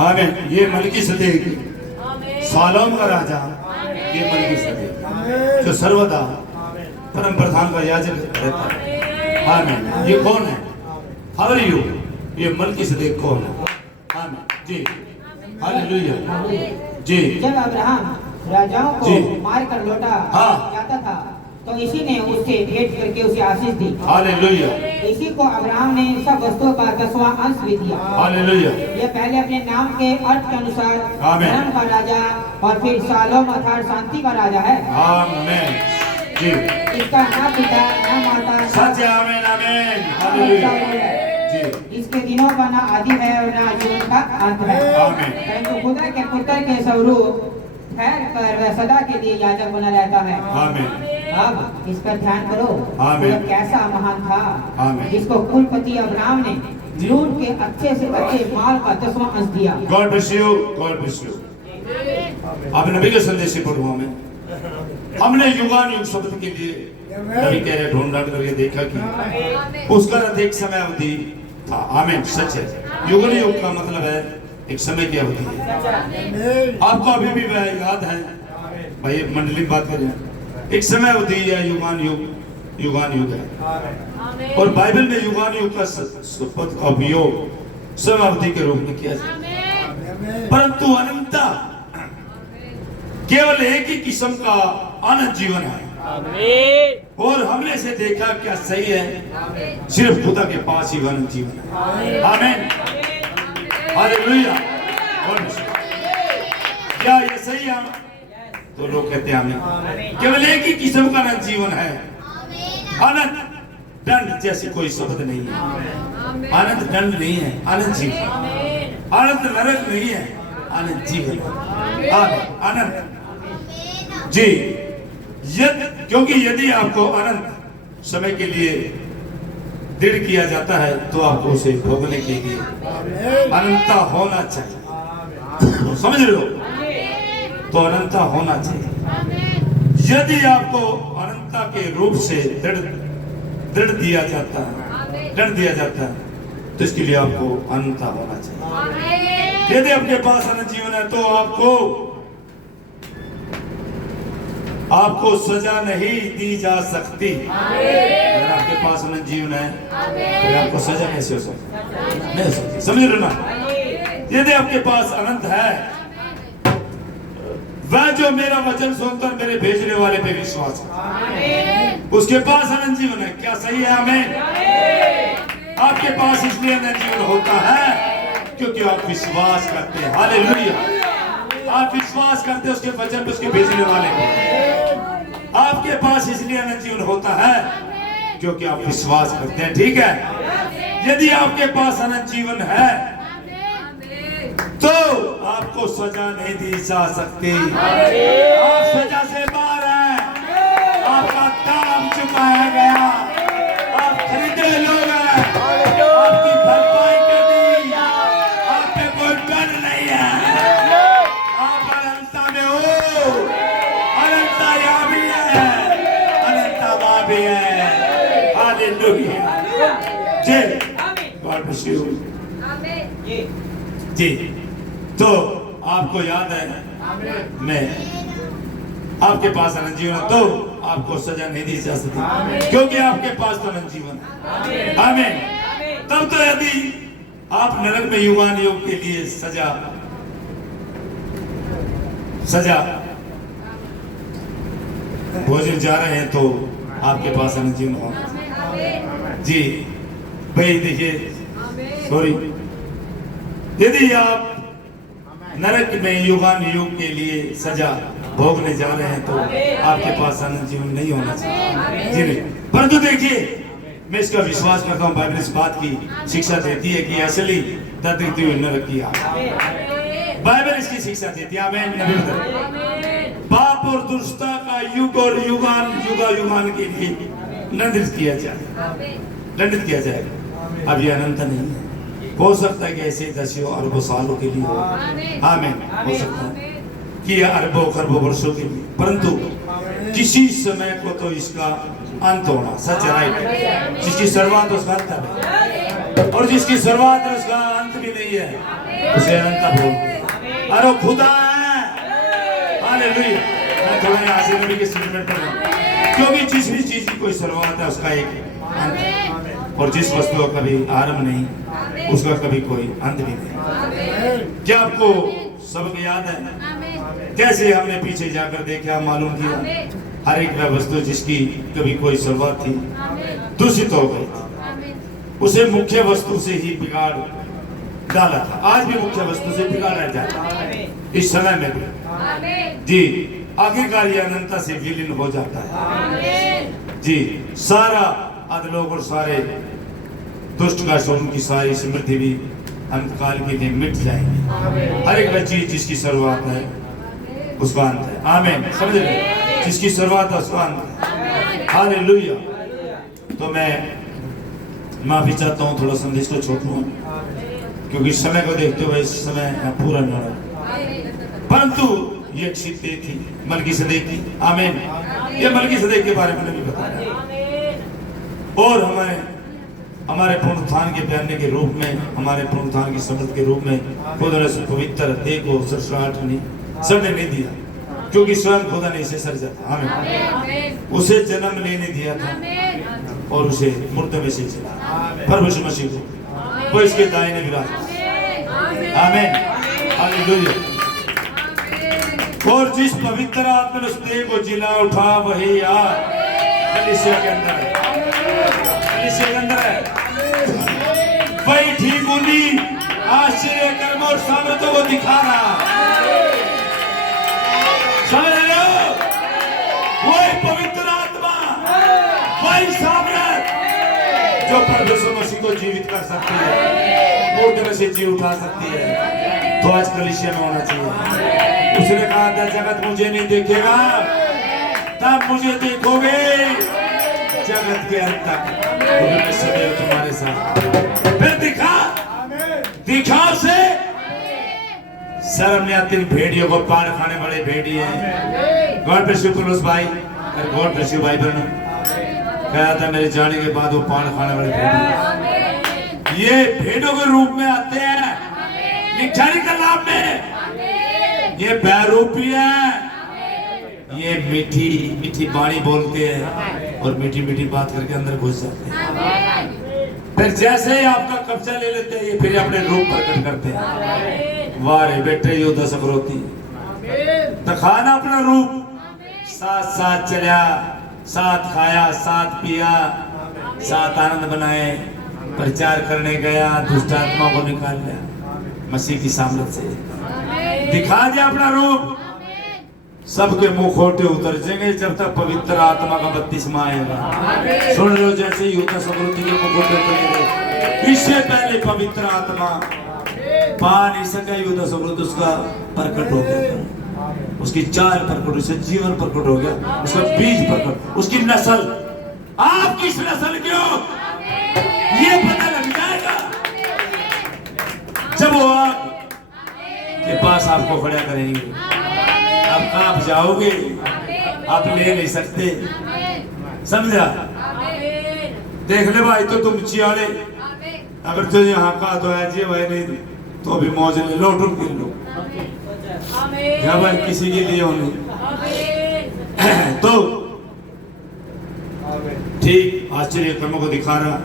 आमीन। ये मलिकिसदेक शालोम का राजा, ये मलिकिसदेक जो सर्वदा परम प्रधान का याजक रहता है। आमीन। ये कौन है? How are you? ये मलिकिसदेक कौन है? आमीन जी, हालेलुया जी। जब अब्राहम राजाओं को जी। मार कर लौटा हाँ। जाता था तो इसी ने उससे भेंट करके उसे आशीष दी। हालेलुया इसी को अब्राहम ने सब वस्तुओं का 10वां अंश भी दिया। हालेलुया। ये पहले अपने नाम के अर्थ के अनुसार आमीन। धर्म का राजा और फिर शालोम अर्थात शांति का राजा है। आमीन जी। इसका ना पिता ना माता सच है। आमीन आमीन हालेलुया जी। इसके दिनों का ना आदि है और ना जीवन का अंत है। आमीन। परंतु खुदा के पुत्र के स्वरूप ठहर कर वह सदा के लिए याजक बना रहता है। आमीन अब इस पर ध्यान करो। आमीन। वह कैसा महान था आमीन। जिसको कुलपति अब्राहम ने लूट के अच्छे से अच्छे माल का 10वां अंश दिया। God bless you, God bless you. आप नबी के संदेश से पढ़ूंगा मैं। हमने युगान युग शब्द के लिए नबी कह रहे ढूंढ ढांढ करके देखा कि उसका अर्थ एक समय अवधि था। आमीन सच है। युगन युग का मतलब है एक समय की अवधि है। आपको अभी भी वह याद है भाई, मंडली बात करें, एक समय अवधि है युगान युग, युगान युग है। और बाइबल में युगान युग का शब्द का उपयोग समय अवधि के रूप में किया जाता है। परंतु अनंतता केवल एक ही किस्म का अनंत जीवन है। और हमने से देखा क्या सही है, सिर्फ खुदा के पास ही अनंत जीवन है। आमीन हालेलुया। क्या ये सही है? तो लोग कहते हैं आमीन। केवल एक ही किस्म का अनंत जीवन है। अनंत दंड जैसी कोई शब्द नहीं है। अनंत दंड नहीं है, अनंत जीवन। अनंत नरक नहीं है, अनंत जीवन। अनंत जी। क्योंकि यदि आपको अनंत समय के लिए दृढ़ किया जाता है तो आपको उसे भोगने के लिए अनंतता होना चाहिए। समझ रहे हो? तो अनंतता होना चाहिए। यदि आपको अनंतता के रूप से दृढ़ दिया जाता है, दृढ़ दिया जाता है, तो इसके लिए आपको अनंतता होना चाहिए। यदि आपके पास अनंत जीवन है तो आपको सजा नहीं दी जा सकती। अगर आपके पास अनंत जीवन है तो आपको सजा कैसे हो सकती? नहीं हो सकती। समझ रहे ना? यदि आपके पास अनंत है, वह जो मेरा वचन सुनकर मेरे भेजने वाले पे विश्वास है, उसके पास अनंत जीवन है। क्या सही है? आमीन। आपके पास इसलिए अनंत जीवन होता है क्योंकि आप विश्वास करते हैं। हालेलुया। आप विश्वास करते हैं उसके वचन पे, उसके भेजने वाले पे। आपके पास इसलिए अनंत जीवन होता है क्योंकि आप विश्वास करते हैं। ठीक है? यदि आपके पास अनंत जीवन है तो आपको सजा नहीं दी जा सकती। आप सजा से बाहर हैं। आपका काम चुकाया गया, आप खरीदे लोग हैं, आपकी भरपाई कर दी, आप पे कोई डर नहीं है। आप अनंतता में हो। अनंतता यहाँ भी है, अनंतता वहाँ भी है। हालेलुया जी। गॉड ब्लेस यू जी। तो आपको याद है, मैं आपके पास अनंत जीवन है तो आपको सजा नहीं दी जा सकती क्योंकि आपके पास तो अनंत जीवन है। आमीन। तब तो यदि आप नरक में युगान युग के लिए सजा भोजन जा रहे हैं तो आपके पास अनंत जीवन होना जी। भाई देखिए, सॉरी, यदि आप नरक में युगान युग के लिए सजा भोगने जा रहे हैं तो आपके पास अनंत जीवन नहीं होना चाहिए जी। नहीं, परंतु देखिए, मैं इसका विश्वास करता हूँ, बाइबल इस बात की शिक्षा देती है कि असली दर्द नरक की आग। बाइबल इसकी शिक्षा देती है। आमीन। पाप और दुष्टता का युग और युगान के लिए दंडित किया जाएगा। अब ये अनंत नहीं है। हो सकता है कि ऐसे दसियों अरबों सालों के लिए हो। आमीन। हो सकता है कि अरबों खरबों वर्षों के लिए, परंतु किसी समय को तो इसका अंत होना सच है। राइट? जिसकी शुरुआत उसका अंत है। और जिसकी शुरुआत है उसका अंत भी नहीं है, उसे अनंता बोलते हैं। अरे वो खुदा है। हालेलुया। मैं थोड़ा यहाँ से नबी के स्टेटमेंट पर हूँ, क्योंकि जिस भी चीज की कोई शुरुआत है उसका एक अंत है, और जिस वस्तु का कभी आरंभ नहीं उसका कभी कोई अंत भी नहीं। क्या आपको सबक याद है कैसे हमने पीछे जाकर देखा, मालूम किया हर एक वस्तु जिसकी कभी कोई शुरुआत थी दूषित हो गई थी, उसे मुख्य वस्तु से ही बिगाड़ डाला था। आज भी मुख्य वस्तु से बिगाड़ा जाता है, इस समय में भी जी। आखिरकार ये अनंता से विलीन हो जाता है जी। सारा अधलोक और सारे दुष्ट का शोन की सारी स्मृति भी अंतकाल के लिए मिट जाएंगे। हर एक चीज जिसकी शुरुआत है उसका अंत है। आमीन। समझ रहे? जिसकी शुरुआत है उसका अंत है। हालेलुया। तो मैं माफी चाहता हूँ, थोड़ा संदेश को छोड़ूंगा क्योंकि समय को देखते हुए इस समय पूरा न रहा, परंतु ये एक सिद्धि थी मलकीसदेक की। आमीन। ये मलकीसदेक के बारे में भी बताया, और हमारे पुनरुत्थान के बयाने के रूप में, हमारे पुनरुत्थान की समझ के रूप में खुदा ने पवित्र देह को सरसराहट नहीं सड़ने नहीं दिया, क्योंकि स्वयं खुदा ने इसे सर्जा था। आमीन। उसे जन्म लेने दिया था और उसे मुर्दे में से जिलाया, प्रभु यीशु मसीह को, वो इसके दाहिने विराज। आमीन। हालेलुया। और जिस पवित्र आत्मा ने उस देह को जिला उठा वही आज कलीसिया के अंदर है, कलीसिया के अंदर है। वही ठीक उन्हीं आश्चर्य कर्म और सामर्थ्यों को दिखा रहा। समझ रहे हो? वही पवित्र आत्मा, वही सामर्थ जो प्रभु यीशु मसीह को जीवित कर सकती है, मुर्दे में से जी उठा सकती है। तो आज कलीसिया में होना चाहिए। उसने कहा था जगत मुझे नहीं देखेगा, तब मुझे देखोगे जगत के अंत तक, मैं सदैव तुम्हारे साथ। फिर दिखा उसे। शर्म नहीं आती भेड़ियों को पाड़ खाने वाले भेड़िए हैं। गॉड ब्लेस यू पुलुस भाई, गॉड ब्लेस यू भाई बहनों। कहा था मेरे जाने के बाद वो पाड़ खाने वाले भेड़िए ये भेड़ों के रूप में आते हैं, निशानी का नाम में। ये बैरूपी है, ये मीठी मीठी बाणी बोलते हैं और मीठी मीठी बात करके अंदर घुस जाते हैं। फिर जैसे ही आपका कब्जा ले लेते हैं ये फिर अपने रूप प्रकट करते हैं। वाह रे बेटे योद्धा सकरोती दिखाना अपना रूप। साथ साथ चला, साथ खाया, साथ पिया, साथ आनंद बनाए, प्रचार करने गया, दुष्ट आत्मा को निकाल लिया मसीह की सामर्थ से। दिखा दिया अपना रूप। सबके मुंह खोटे उतर जाएंगे जब तक पवित्र आत्मा का बपतिस्मा आएगा। सुन लो, जैसे योद्धा सकरोती के मुंह खोटे उतरेंगे, इससे पहले पवित्र आत्मा पा नहीं सका। योद्धा सकरोती उसका प्रकट हो गया, उसकी चाल प्रकट, उससे जीवन प्रकट हो गया, उसका बीज प्रकट, उसकी नस्ल। आप किस नस्ल के हो ये पता लग जाएगा जब वो आपके पास आपको खड़ा करेंगे। आप कांप जाओगे, आप ले नहीं सकते। समझा? देख ले भाई, तो तुम चियाड़े अगर तो यहाँ का तो है भाई, नहीं तो अभी मौज ले लो, टूट गिर लो भाई, किसी के लिए होने। तो ठीक आश्चर्य कर्मों को दिखा रहा।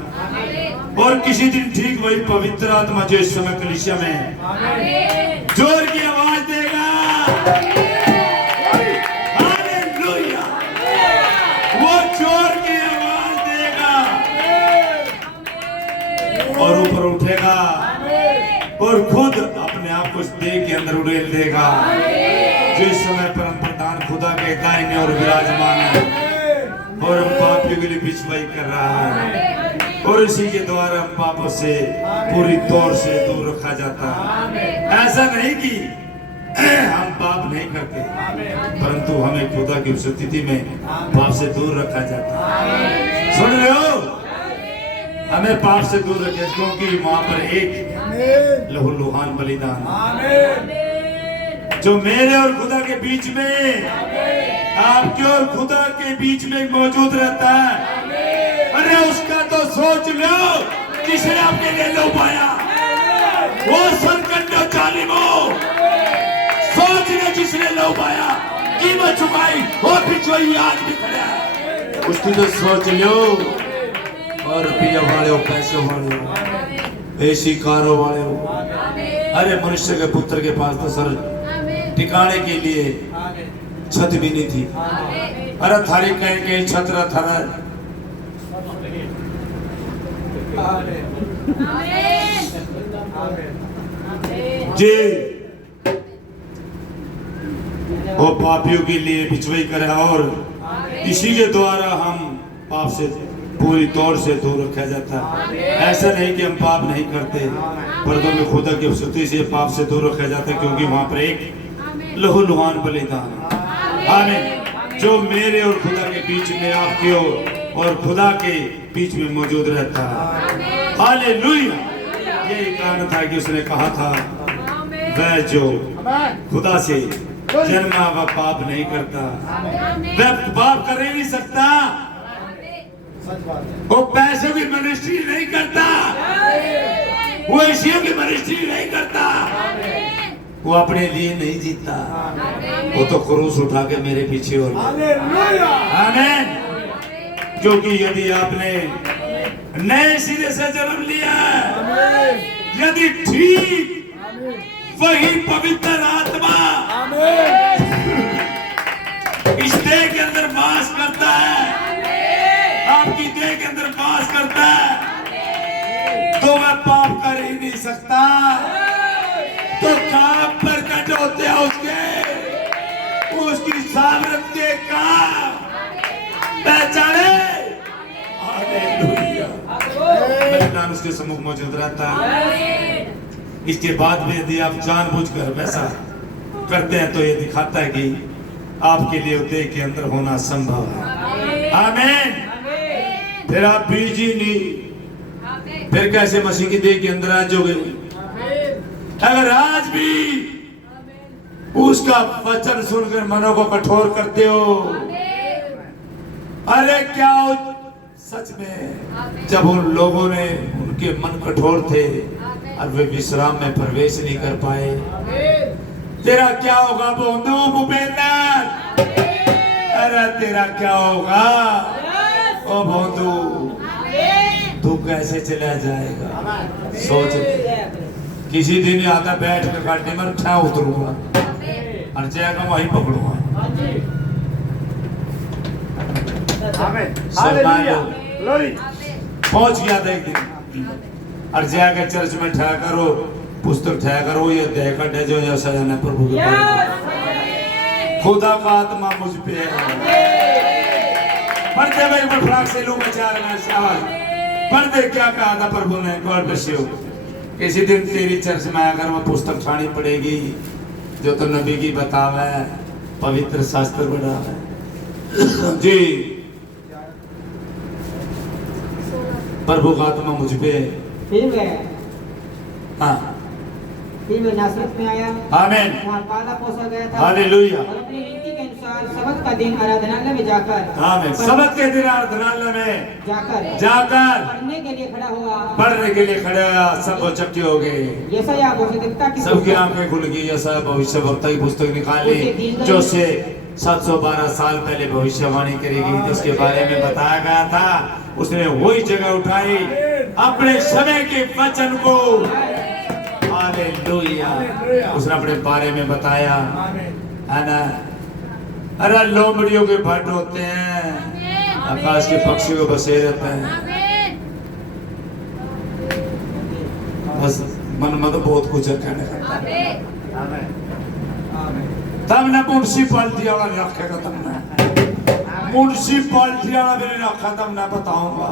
और किसी दिन ठीक वही पवित्र आत्मा जो इस समय कलीसिया में है जोर की आवाज देगा, हालेलुया। वो जोर की आवाज देगा और ऊपर उठेगा और खुद अपने आप को इस देह के अंदर उड़ेल देगा जो इस समय परम प्रधान खुदा के दाहिने और विराजमान है और हम पापियों के लिए पिछवाई कर रहा है। और इसी के द्वारा हम पापों से पूरी तौर से दूर रखा जाता है। ऐसा नहीं कि हम पाप नहीं करते, परंतु हमें खुदा की उपस्थिति में पाप से दूर रखा जाता है। सुन रहे हो? हमें पाप से दूर रखे, क्योंकि वहां पर एक लहूलुहान बलिदान जो मेरे और खुदा के बीच में, आपके और खुदा के बीच में मौजूद रहता है। अरे उसका तो सोच लो। जिसने आपके लिए लो पाया, वो सरकंडो जालिमो सोचने जिसने लो पाया, कीमत चुकाई और फिर जो ये आज भी खड़ा है, उसकी तो सोच लो। और रुपया वाले हो, पैसे वाले हो, ऐसी कारों वाले हो, अरे मनुष्य के पुत्र के पास तो सर ठिकाने के लिए छत भी नहीं थी। अरे थारी कहीं कहीं छत रहा था जी, वो पापियों के लिए बिछवाई करे और इसी के द्वारा हम पाप से पूरी तौर से दूर रखा जाता है। ऐसा नहीं कि हम पाप नहीं करते, परंतु में खुदा की उपस्थिति से पाप से दूर रखा जाता है, क्योंकि वहां पर एक लहू लुहान बलिदान है। आमीन, जो मेरे और खुदा के बीच में, आपके और खुदा के बीच में मौजूद रहता है। हालेलुया। यही कारण था कि उसने कहा था, वह जो खुदा से जन्मा वह पाप नहीं करता, वह पाप कर ही नहीं सकता, वो पैसों की मिनिस्ट्री नहीं करता, वो इसियों की मिनिस्ट्री नहीं करता, वो अपने लिए नहीं जीता, वो तो क्रूस उठा के मेरे पीछे हो गया। आमीन। क्योंकि यदि आपने नए सिरे से जन्म लिया है, यदि ठीक वही पवित्र आत्मा इस देह के अंदर वास करता है, आपकी देह के अंदर वास करता है, तो वह पाप कर ही नहीं सकता। तो काम प्रकट होते हैं उसकी सामर्थ्य का पहचाने। हालेलुया। बलिदान उसके सम्मुख मौजूद रहता है। इसके बाद में यदि आप जानबूझकर वैसा करते हैं तो ये दिखाता है कि आपके लिए देह के अंदर होना संभव है। आमीन। फिर आप बीज ही नहीं, फिर कैसे मसीह की देह के अंदर आ जाओगे? अगर आज भी उसका वचन सुनकर मनों को कठोर करते हो, अरे क्या सच में जब उन लोगों ने, उनके मन कठोर थे और वे विश्राम में प्रवेश नहीं कर पाए, तेरा क्या होगा बोंदू भूपेंद्र? अरे तेरा क्या होगा ओ बोंदू? तू कैसे चला जाएगा? सोच किसी दिन आता बैठ के गाड़ी में उठा उतरूंगा और जाएगा वहीं पकड़ूंगा। पहुंच गया था एक दिन और जाकर चर्च में ठहरा करो, पुस्तक ठहरा करो, ये देखा डे जो ऐसा जाना प्रभु के खुदा का आत्मा मुझ पे है। पढ़ते भाई फटाक से लू में चार पढ़ते क्या कहा था प्रभु ने? God bless you. किसी दिन तेरी चर्च में आकर वो पुस्तक छानी पड़ेगी जो तो नबी की बतावा है, पवित्र शास्त्र बड़ा है जी। प्रभु का आत्मा मुझ पे। फिर मैं नासरत में आया। आमीन। वहाँ पाला पोसा गया था। हालेलुया। और अपनी रीति के अनुसार सबत का दिन आराधनालय में जाकर, आमीन, सबत के दिन आराधनालय में जाकर पढ़ने के लिए खड़ा हुआ। पढ़ने के लिए खड़ा हुआ, सब चक्के हो गए। यशायाह भविष्यद्वक्ता की सबकी आंखें खुल गई। यशायाह भविष्यद्वक्ता की पुस्तक निकाली जो से 712 साल पहले भविष्यवाणी करी गई थी, उसके बारे में बताया गया था। उसने वही जगह उठाई अपने समय के वचन को। हालेलुया। उसने अपने बारे में बताया है ना। अरे लोमड़ियों के भट्ट होते हैं, आकाश के पक्षियों को बसे रहते हैं। बस मन में तो बहुत कुछ है कहने का। तब ना म्यूनसिपालिटी वाला ने रखेगा, तब ना म्यूनसिपालिटी वाला मैंने रखा, तब ना बताऊंगा।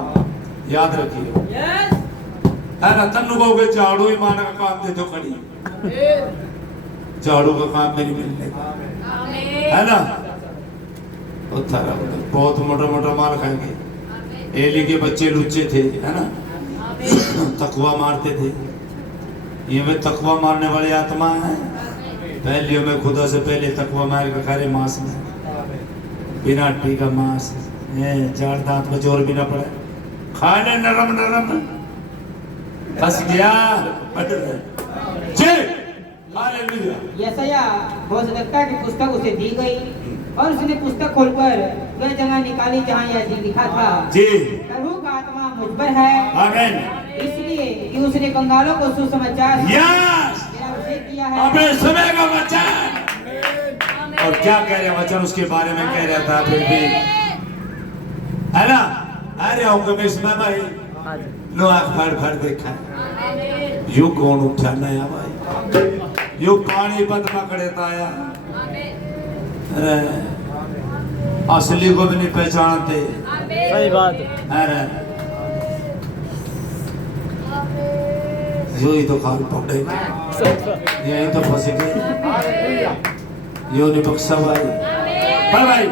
याद रखिए है ना। तब कहोगे झाड़ू ही माना का काम दे दो खड़ी, झाड़ू का काम मेरी मिलने का है ना। बहुत मोटा मोटा मार खाएंगे। एली के बच्चे लुच्चे थे है ना, तकवा मारते थे। ये में तकवा मारने वाली आत्मा है। पहले में खुदा से पहले तकवा मार के खारे मांस में, बिना हड्डी का मांस, झाड़ दांत में जोर भी ना पड़े, खाने नरम नरम फंस गया। जय हालेलुया। यशायाह भविष्यद्वक्ता की पुस्तक उसे दी गई और उसने पुस्तक खोलकर वह जगह निकाली जहाँ यह लिखा था, जी प्रभु का आत्मा मुझ पर है, आमीन। इसलिए कि उसने कंगालों को सुसमाचार यस मेरा अभिषेक किया है। अपने समय का वचन। और क्या कह रहे वचन उसके बारे में कह रहा था, फिर भी है ना। अरे होगा मैं इसमें भाई लो आँख फाड़ फाड़ देखा यू कौन उठा नया भाई, यू पानी पद पकड़े ताया। अरे असली को भी नहीं पहचानते। सही बात। अरे यो ही तो खाल पकड़े यही तो फंसे गए, यो नहीं बख्शा भाई। पर भाई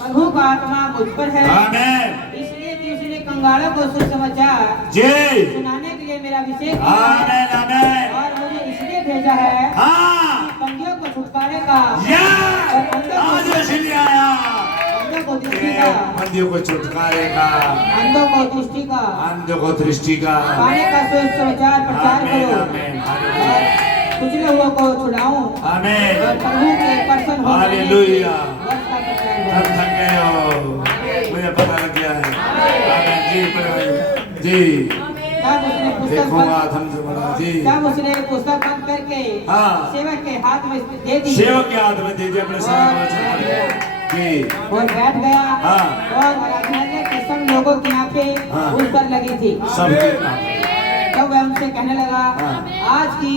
प्रभु का आत्मा मुझ पर है, आमीन। इसलिए कि उसने कंगालों को सुसमाचार जी सुनाने के लिए मेरा अभिषेक किया आमीन है आमीन। और मुझे इसलिए भेजा है हाँ कि बंदियों को छुटकारे का यस आज इसलिए आया अंधों को दृष्टि का, बंदियों को छुटकारे का, अंधों को दृष्टि का, अंधों को दृष्टि का पाने का सुसमाचार प्रचार आमीन करो आमीन और कुचले हुओं को छुड़ाऊं आमीन और प्रभु के प्रसन्न होने हालेलुया। वर्ष का प्रचार हम करो। थक गए हो, मुझे पता लग गया है। आमीन जी भाई जी जब उसने पुस्तक देखूंगा बंद- धन से बड़ा जी। जब उसने पुस्तक बंद करके हाँ। सेवक के हाथ में दे दी सेवक के हाथ में दे दिया अपने समय का वचन पढ़ के। जी और बैठ गया हाँ। और आराधनालय के सब लोगों की आंखें हाँ। उस पर लगी थी। सबके तब वह उनसे कहने लगा, हाँ। आज की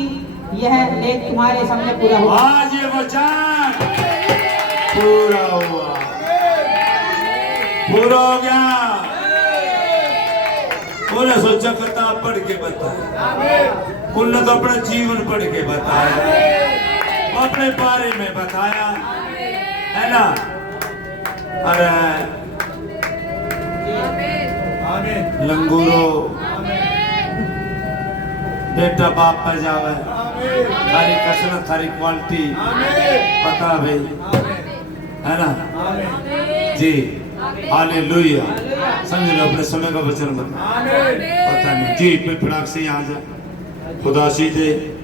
यह लेख तुम्हारे सामने पूरा हुआ। आज ये वचन पूरा हुआ, पूरा हो गया। उन्हें सोचा किताब पढ़ के बताया, उन्होंने तो अपना जीवन पढ़ के बताया, अपने बारे में बताया, है ना। अरे लंगूरो बेटा बाप पर जावे, थारी कसरत थारी क्वालिटी पता भाई, है ना जी। हालेलुया। समझ लो अपने समय का वचन पता नहीं जी। फिर फटाक से यहाँ जा खुदासी दे,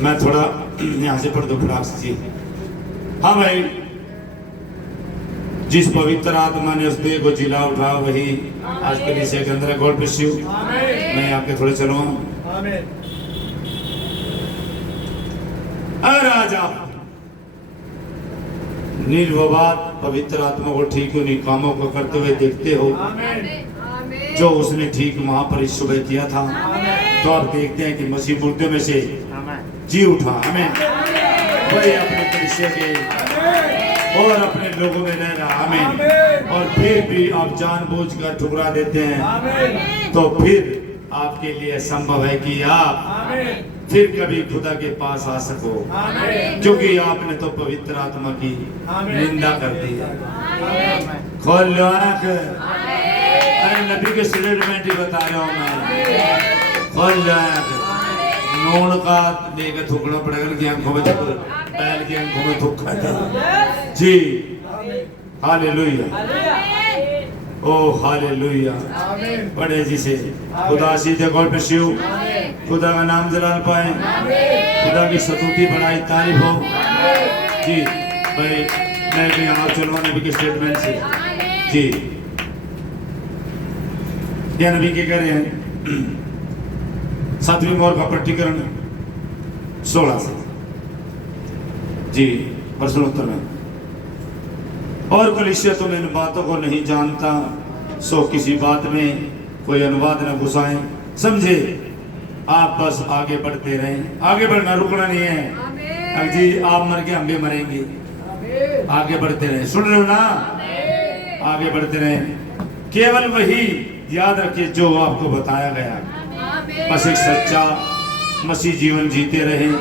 मैं थोड़ा यहाँ से पढ़ दो फटाक से जी। हाँ भाई, जिस पवित्र आत्मा ने उस देह को जिला उठा वही आज के लिए के अंदर गॉड ब्लेस यू। मैं आपके थोड़े चलूँगा। अगर आज आप निर्विवाद पवित्र आत्मा को ठीक उन्हीं कामों को करते हुए देखते हो जो उसने ठीक वहां पर इस सुबह किया था, तो आप देखते हैं कि मसीह मुर्दे में से जी उठा। हमें वही अपने परिचय के और अपने लोगों में रह रहा। हमें और फिर भी आप जानबूझकर ठुकरा देते हैं, तो फिर आपके लिए संभव है कि आप फिर कभी खुदा के पास आ सको, क्योंकि आपने तो पवित्र आत्मा की निंदा कर दी है। खोल लो आँख। अरे नबी के स्टेटमेंट ही बता रहा हूँ मैं। खोल लो आँख। नून का लेकर थूकना पड़ेगा कि आंखों में थूक, बैल की आंखों में थूक खाते जी। हालेलुया। ओ हालेलुया। बड़े जी से खुदा सीधे गॉड ब्लेस यू। खुदा का नाम जलाल पाए, खुदा की स्तुति बढ़ाई तारीफ हो जी। भाई मैं भी यहाँ चलवा नबी के स्टेटमेंट से जी। क्या नबी के कह रहे हैं 7वीं मोहर का प्रकटीकरण 16 से जी प्रश्नोत्तर में। और कलीसिया तुम इन बातों को नहीं जानता, सो किसी बात में कोई अनुवाद न घुसाएं। समझे, आप बस आगे बढ़ते रहें। आगे बढ़ना रुकना नहीं है। अब जी आप मर के हम भी मरेंगे। आगे बढ़ते रहें। सुन रहे हो ना, आगे बढ़ते रहें। केवल वही याद रखिए जो आपको बताया गया। बस एक सच्चा मसीह जीवन जीते रहें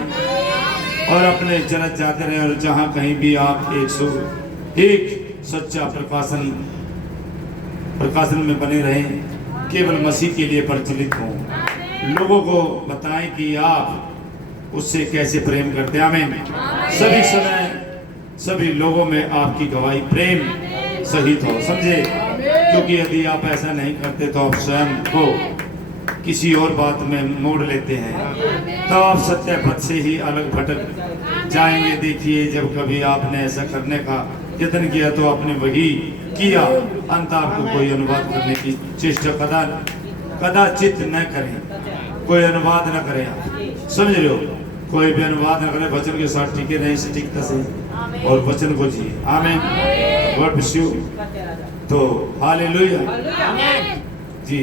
और अपने चलत जाते रहें। और जहाँ कहीं भी आप 101 सच्चा प्रकाशन में बने रहें, केवल मसीह के लिए प्रचलित हों। लोगों को बताएं कि आप उससे कैसे प्रेम करते हैं। आमीन। सभी समय सभी लोगों में आपकी गवाही प्रेम सहित हो। समझे। क्योंकि यदि आप ऐसा नहीं करते तो आप स्वयं को किसी और बात में मोड़ लेते हैं, तो आप सत्य पथ से ही अलग भटक जाएंगे। देखिए, जब कभी आपने ऐसा करने का यत्न किया तो आपने वही किया। अंत आपको कोई अनुवाद करने की चेष्टा कदाचित न करें, कोई अनुवाद न करें। आप समझ रहे हो, कोई भी अनुवाद न करें, वचन के साथ टिके रहें सटीकता से और वचन को जिए। आमीन। God bless you. तो हालेलुया जी।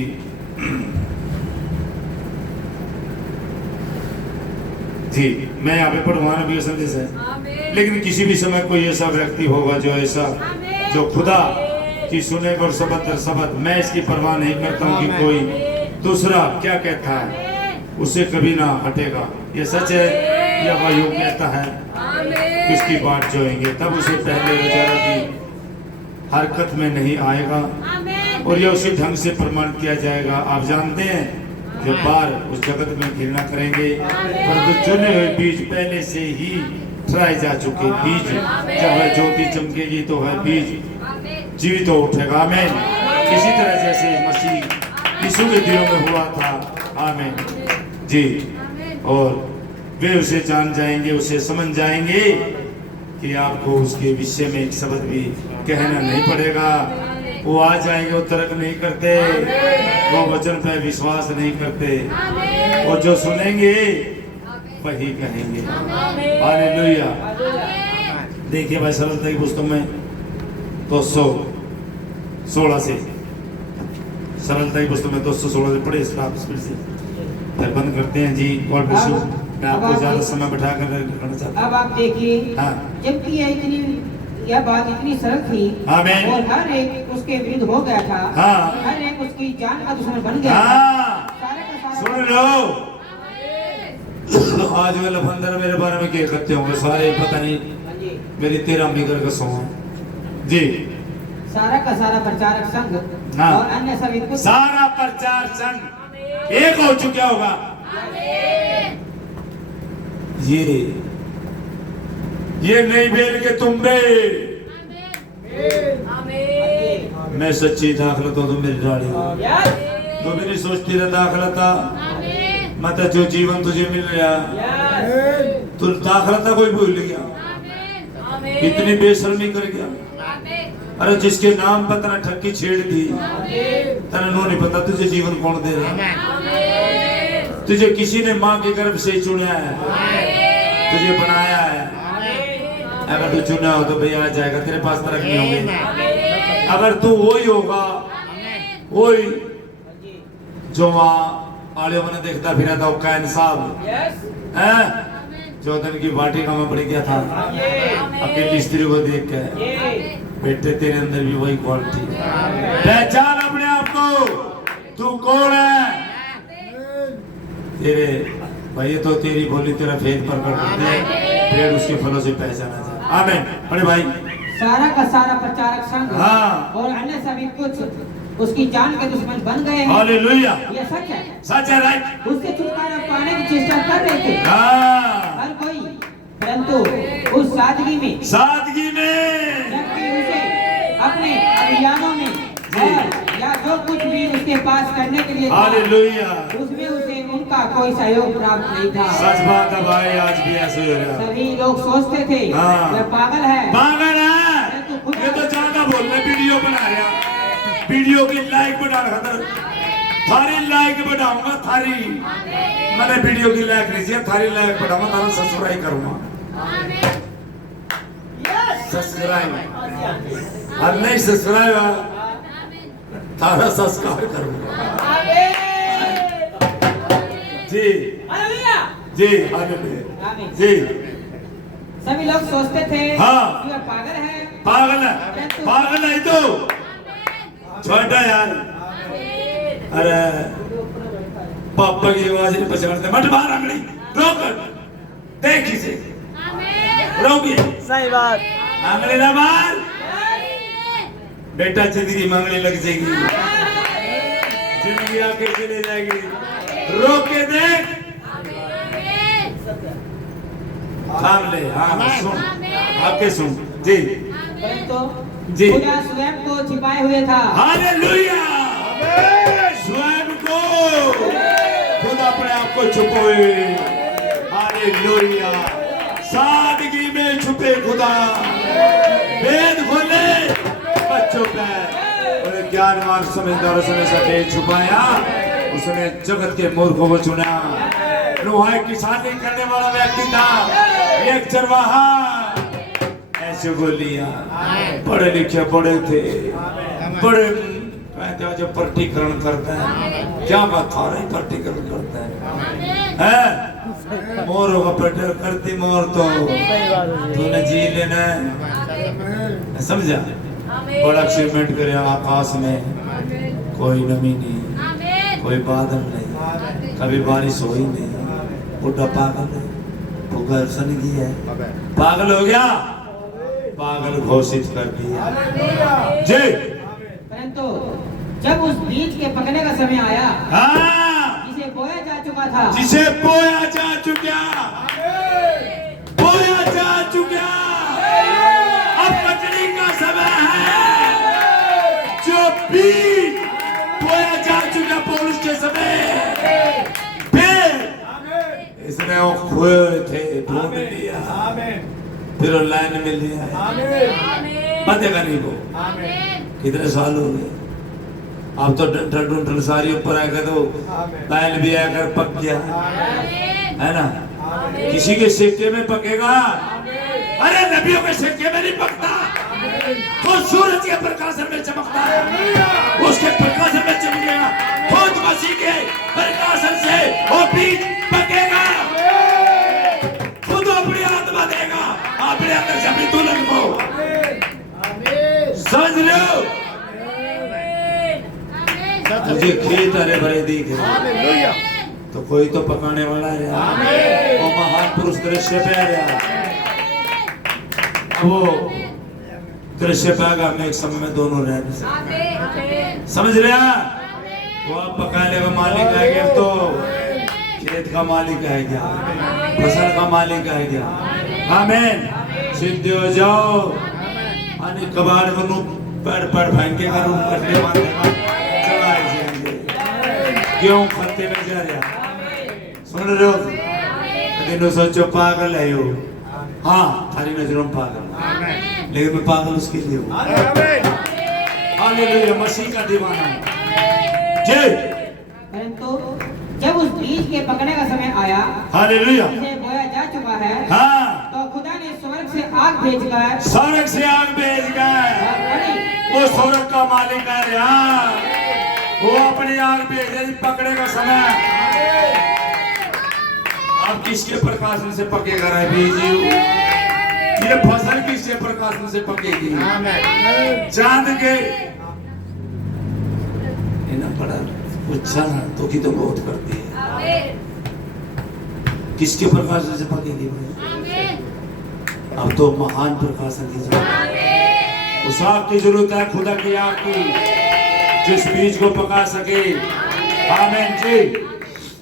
जी, मैं यहाँ पे पढ़वाना भी संदेश है, लेकिन किसी भी समय कोई ऐसा व्यक्ति होगा जो खुदा की सुने और शब्द, मैं इसकी परवाह नहीं करता हूँ कि कोई दूसरा क्या कहता है, उसे कभी ना हटेगा। ये सच है, या वह यूं कहता है कि उसकी बात जोएंगे, तब उसे पहले बेचारा की हरकत में नहीं आएगा और यह उसी ढंग से प्रमाण किया जाएगा। आप जानते हैं, जो बार उस जगत में घृणा करेंगे, परंतु चुने हुए बीज पहले से ही ठहराए जा चुके बीज, जब वह ज्योति चमकेगी तो वह बीज जीवित हो उठेगा। आमीन। इसी तरह जैसे मसीह यीशु के दिनों में हुआ था। आमीन जी। और वे उसे जान जाएंगे, उसे समझ जाएंगे कि आपको उसके विषय में एक शब्द भी कहना नहीं पड़ेगा। वो आ जाएंगे, वो तर्क नहीं करते, वो वचन पे विश्वास नहीं करते, और जो सुनेंगे वही कहेंगे। हालेलुया। देखिए भाई, सरलता की पुस्तक में 216 से, सरलता की पुस्तक में 216 से पढ़े स्पीड से, फिर बंद करते हैं जी। God bless you. मैं आपको ज्यादा समय बैठा कर करना चाहता हूँ। अब आप देखिए, हाँ, जबकि यह बात इतनी सरल थी, आमीन, और हर एक उसके विरुद्ध हो गया था। हाँ, हर एक उसकी जान का दुश्मन बन गया। हाँ, सारे का सारा सुन लो। आज वे लफंदर मेरे बारे में क्या करते होंगे सारे, पता नहीं मेरी 13 बिगड़ का सौ जी। सारा का सारा प्रचारक संघ, हाँ, और अन्य सभी कुछ, सारा प्रचार संघ एक हो चुका होगा। ये नहीं बेल के तुम्बे, मैं सच्ची दाखलत हूँ, तुम मेरी डाली, तो भी नहीं सोचती रहा दाखलता, मतलब जो जीवन तुझे मिल गया, तू दाखलता कोई भूल गया, इतनी बेशर्मी कर गया। अरे जिसके नाम पर तना ठक्की छेड़ दी, तना नो नहीं पता तुझे जीवन कौन दे रहा। तुझे किसी ने माँ के गर्भ से चुना है, तुझे बनाया है। अगर तू चुना हो तो भैया आ जाएगा, तेरे पास तरक नहीं होंगे। अगर तू वही होगा, वही जो वहाँ आलियों ने देखता फिरा था, कैन साहब है, जो दिन की वाटिका में पड़ गया था अकेली स्त्री को देख के। बेटे तेरे अंदर भी वही क्वालिटी, पहचान अपने आप को, तू कौन है। तेरे भाई तो तेरी बोली तेरा फेद प्रकट करते हैं, पेड़ उसके फलों से पहचाना जाए। आमीन। बड़े भाई, सारा का सारा प्रचारक संघ, हाँ, और अन्य सभी कुछ उसकी जान के दुश्मन बन गए हैं। हालेलुया। ये सच है, सच है, राइट। उससे छुटकारा पाने की चेष्टा कर रहे थे हाँ, हर कोई, परंतु उस सादगी में जबकि उसे अपने अभियानों में और या जो कुछ भी उसके पास करने के लिए था, हालेलुया, उसमें उसे उनका कोई सहयोग प्राप्त नहीं था। सच बात है भाई, आज भी ऐसे हो रहा है। सभी लोग सोचते थे हाँ, वह पागल है, पागल है। ये तो ज्यादा बोल रहे, वीडियो बना रहा, वीडियो की लाइक बढ़ा खतर, थारी लाइक बढ़ाऊंगा, थारी मैंने वीडियो की लाइक नहीं चाहिए, थारी लाइक बढ़ाऊंगा, थारा सब्सक्राइब करूंगा, सब्सक्राइब, और नहीं सब्सक्राइब थारा संस्कार करूंगा जी जी। हालेलुया जी। सभी लोग सोचते थे हाँ, कि वह पागल है, पागल है तो छोटा यार। अरे पापा की आवाज नहीं पहचानते, मत बाहर अंगड़ी रोक, देख इसे, रोकिए, सही बात, अंगड़ी ना बाहर, बेटा जिंदगी मांगने लग जाएगी, जिंदगी आके चले जाएगी, रोक के देख, थाम ले। हाँ सुन, आपके सुन जी। परंतु जी। खुदा स्वयं को छिपाए हुए था। हालेलुया। स्वयं को खुद अपने आप को छुपोए। हालेलुया। सादगी में छुपे खुदा, वेद खोले बच्चों पे, और ज्ञानवान समझदारों से सके छुपाया। उसने जगत के मूर्खों को चुना। नूह किसानी करने वाला व्यक्ति था, एक चरवाहा, ऐसे को लिया। पढ़े लिखे बड़े थे, बड़े जो प्रटीकरण करता है, क्या बात था रही प्रटीकरण करता है? मोरों का प्रटीकरण करती मोर तो तूने जी लेना है, समझा? बड़ा अचीवमेंट करे आकाश में, कोई नमी नहीं, कोई बादल नहीं, कभी बारिश हुई नहीं, बुढ़ा पागल है, भूखा सनगी है, पागल हो गया, पागल घोषित कर दिया। जी। परंतु जब उस बीज के पकने का समय आया, हाँ, जिसे बोया जा चुका था, जिसे बोया जा चुका, बोया जा चुका, अब कटनी का समय है। जो बीज बोया जा चुका पौलुस के समय, फिर इसने वो खोए थे, ढूंढ लिया, फिर लाइन में लिया। बंदेगा नहीं वो। कितने साल हो गए, अब तो डंडल सारी ऊपर आकर तो बैल भी आकर पक गया, है ना? किसी के सिक्के में पकेगा, अरे नबियों के सिक्के में नहीं पकता, तो सूरज के प्रकाशन में चमकता है, उसके प्रकाशन में चमकेगा, खुद मसीह के प्रकाशन से वो बीज पकेगा, खुद अपनी आत्मा देगा अपने अंदर से अपनी दुल्हन को। समझ लो? मुझे खेत हरे भरे दिख रहे, तो कोई तो पकाने वाला है। वो महान पुरुष दृश्य पे आ रहा, वो दृश्य पे आगा में एक समय में दोनों रह सकते। समझ रहे हैं? वो आप पकाने का मालिक है क्या? तो खेत का मालिक है क्या? फसल का मालिक है क्या? आमीन। सिद्ध हो जाओ, आने कबाड़ को पैर फेंक के करूं कटने मारने क्यों खत्ते में जा रहा? सुन रहे हो? लेकिन सोचो पागल है यो, हाँ थारी नजरों में पागल, लेकिन मैं पागल उसके लिए हूँ। हालेलुया, मसीह का दीवाना जी। परंतु जब उस बीज के पकने का समय आया, हालेलुया, जिसे बोया जा चुका है, हाँ, तो खुदा ने स्वर्ग से आग भेजकर, स्वर्ग से आग भेजकर, वो स्वर्ग का मालिक है यार, वो अपनी आग भेजे पकड़े का समय। अब किसके प्रकाशन से पकेगा रे बीज? ये फसल किसके प्रकाशन से पकेगी? चांद के इतना बड़ा अच्छा ना तो की तो बहुत करती है। किसके प्रकाशन से पकेगी भाई? अब तो महान प्रकाशन की जरूरत है, उस आग की जरूरत है, खुदा की आग की, जिस बीज को पका सके। आमीन जी।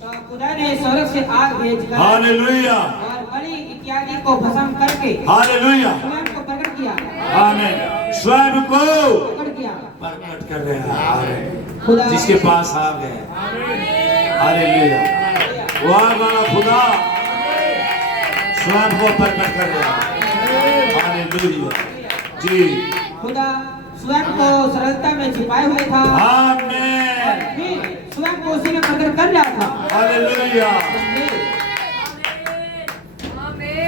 तो खुदा ने स्वर्ग से आग भेजकर, हालेलुया, और बलि इत्यादि को भस्म करके, हालेलुया, स्वयं को प्रकट किया। आमीन। स्वयं को प्रकट किया, प्रकट कर रहा है, खुदा जिसके पास आ गए। हालेलुया, वो आग वाला खुदा स्वयं को प्रकट कर रहा है। हालेलुया जी। खुदा स्वयं को सरलता में छिपाए हुए था, आमीन, फिर स्वयं को उसी में प्रकट कर रहा था। हालेलुया,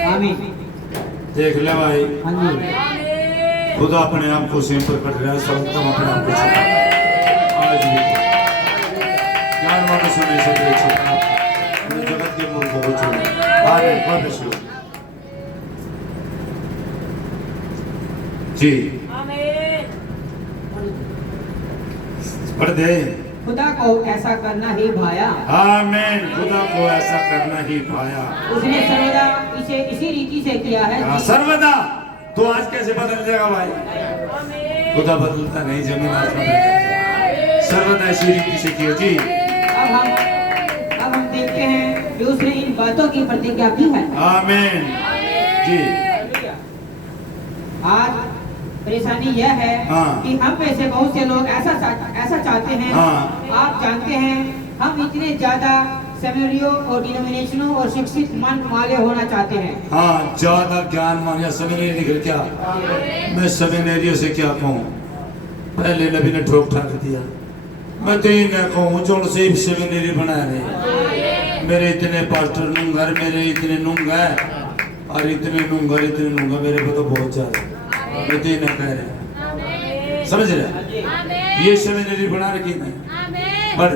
आमीन। देख ले भाई, हाँ जी। खुदा अपने आप को स्वयं प्रकट रहा है, सर्वोत्तम अपने आप को छुपा। आज भी ज्ञानवान सुने से छुपा, जगत के मूर्खों को छुपा। आमीन। गॉड ब्लेस यू जी। पढ़ दे। खुदा को ऐसा करना ही भाया, आमीन। खुदा को ऐसा करना ही भाया, उसने सर्वदा इसे इसी रीति से किया है। हाँ, सर्वदा। तो आज कैसे बदल जाएगा भाई? खुदा बदलता नहीं, जमीन आसमान बदलता, सर्वदा इसी रीति से किया जी। अब हम देखते हैं कि उसने इन बातों की प्रतिज्ञा की है। आमीन जी। आज परेशानी यह है हाँ। कि हम में से बहुत से लोग ऐसा चाहते हैं। हाँ। आप जानते हैं हम इतने ज्यादा सेमिनरियों और डिनोमिनेशनों और शिक्षित मन वाले होना चाहते हैं। हाँ, ज्यादा ज्ञान मानिया सेमिनरी निकल क्या, मैं सेमिनरियों से क्या कहूँ, पहले नबी ने ठोक ठाक दिया। मैं तो ये न कहूँ जो से सेमिनरी बना रहे, मेरे इतने पास्टर नूंगर, मेरे इतने नूंगा और इतने नूंगा मेरे को तो बहुत ज्यादा, मैं तो ये न कह रहे, समझ रहे, ये सेमिनरी बना रखी नहीं, बट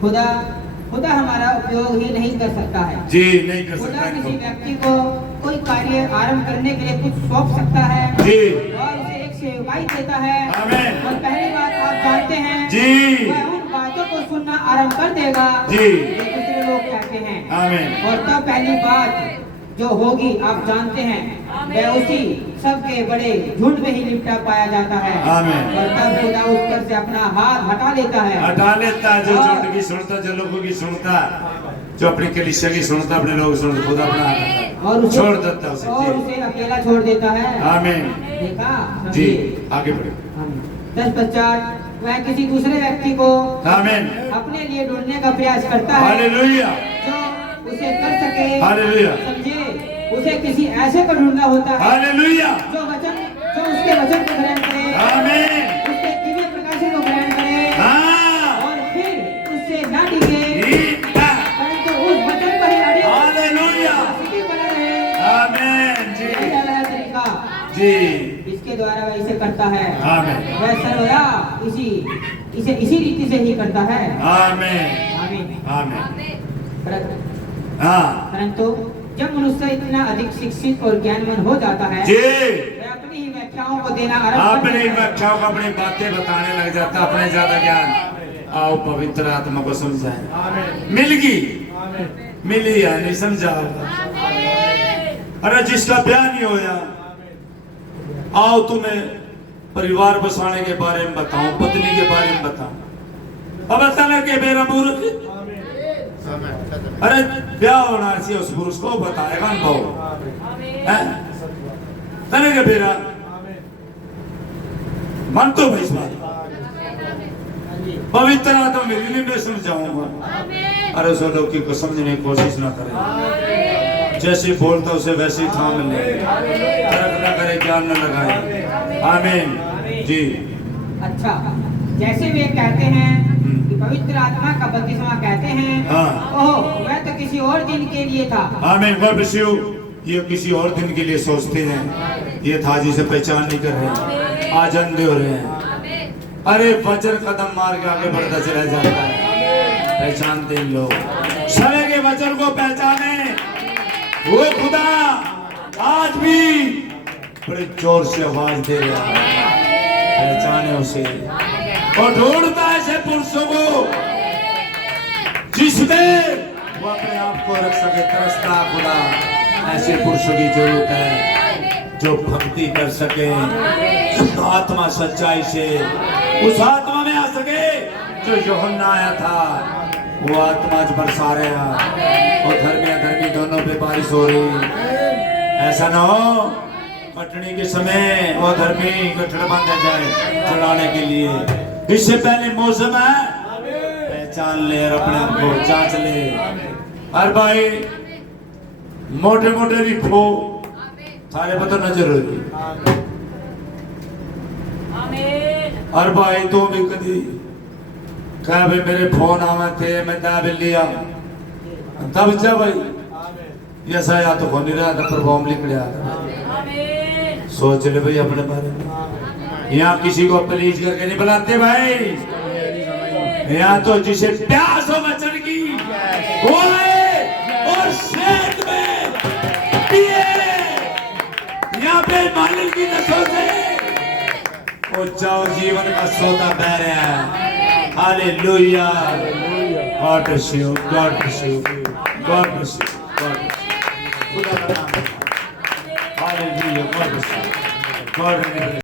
खुदा हमारा उपयोग ही नहीं कर सकता है जी, नहीं कर खुदा सकता किसी व्यक्ति को कोई कार्य आरंभ करने के लिए कुछ सौंप सकता है जी, और उसे एक सेवकाई देता है। आमीन। और पहली बात आप जानते हैं जी, वह उन बातों को सुनना आरंभ कर देगा जी, जो दूसरे लोग कहते हैं। आमीन। और तब पहली बात जो होगी आप जानते हैं वह उसी सबके बड़े झुंड में ही लिपटा पाया जाता है। आमीन। और तब खुदा उस पर से अपना हाथ हटा लेता है, हटा लेता है। जो झुंड की सुनता, जो लोगों की सुनता, जो अपनी कलीसिया की सुनता, अपने लोग सुनते, खुदा अपना और उसे छोड़ देता उसे, और जी। उसे अकेला छोड़ देता है। आमीन देखा जी, समझिए। आगे बढ़े। तत्पश्चात वह किसी दूसरे व्यक्ति को आमीन, अपने लिए ढूंढने का प्रयास करता है हालेलुया, जो उसे कर सके। हालेलुया, समझे, उसे किसी ऐसे को ढूंढना होता है हालेलुया, जो उसके वचन को ग्रहण करे, आमीन, उसके दिव्य प्रकाशन को ग्रहण करे हाँ, और फिर उससे ना डिगे ईटा, परंतु उस वचन पर ही अड़े हालेलुया, स्थिति बना रहे। आमीन जी, यही है तरीका जी, इसके द्वारा वह इसे करता है। आमीन, वह सर्वदा इसी रीति से ही करता है। आमीन, आमीन। आमीन, हाँ परंतु जब मनुष्य इतना अधिक शिक्षित और ज्ञानवान हो जाता है जी, वह अपनी ही व्याख्याओं को देना आरंभ कर अपनी देता है। व्याख्याओं को अपनी बातें बताने लग जाता, अपने ज्यादा ज्ञान। आओ पवित्र आत्मा को समझाए, मिली है नहीं समझा। अरे जिसका ब्याह नहीं होया, आओ तुम्हें परिवार बसाने के बारे में बताऊं, पत्नी के बारे में बताऊं। अब बताने के मेरा मूर्ख, अरे ब्याह होना चाहिए उस पुरुष को बताएगा अनुभव तने के बेरा मन तो भाई इस बात पवित्र आत्मा मेरी लिए मैं समझाऊंगा। अरे सो लोग की समझने की कोशिश ना करें, जैसे बोलता उसे वैसे ही थाम ले, फर्क ना करे, ज्ञान न लगाए। आमीन जी। अच्छा, जैसे वे कहते हैं कि पवित्र आत्मा का बपतिस्मा कहते हैं, हाँ। ओह वह तो किसी और दिन के लिए था। आमीन, गॉड ब्लेस यू। ये किसी और दिन के लिए सोचते हैं, ये था जिसे पहचान नहीं कर रहे, आज अंधे हो रहे हैं। अरे वचन कदम मार के आगे बढ़ता चला जाता है, पहचानते हैं लोग। समय के वचन को पहचाने, वो खुदा आज भी बड़े जोर से आवाज दे रहा है, पहचाने उसे और ढूंढता है ऐसे पुरुषों को जिसमें वो अपने आप को रख सके। तरसता खुदा ऐसे पुरुषों की जरूरत है जो भक्ति कर सके, आत्मा सच्चाई से उस आत्मा में आ सके जो यूहन्ना आया था। वो आत्मा आज बरसा रहा, और धर्मी अधर्मी दोनों पे बारिश हो रही। ऐसा ना हो कटनी के समय वो धर्मी कटड़ बांधा जाए चढ़ाने के लिए। इससे पहले मौसम है, पहचान ले और अपने आप को जांच ले। और भाई मोटे मोटे लिखो, सारे पता न जरूरी। और भाई तो भी कभी कहा भाई मेरे फोन आवे थे, मैं दाब लिया तब जब भाई ऐसा या तो हो नहीं रहा था, पर बॉम्ब लिख लिया। सोच ले भाई अपने बारे में। यहाँ किसी को प्लीज करके नहीं बुलाते भाई, यहाँ तो जिसे प्यास हो वचन की वो आए और सेहत में पिए। यहाँ पे मालिक की नसों से वो जाओ जीवन का सौदा बह रहा है। Hallelujah, God bless you, God bless you, God bless you, God bless you. खुदा का नाम। Hallelujah, God bless you, God bless you.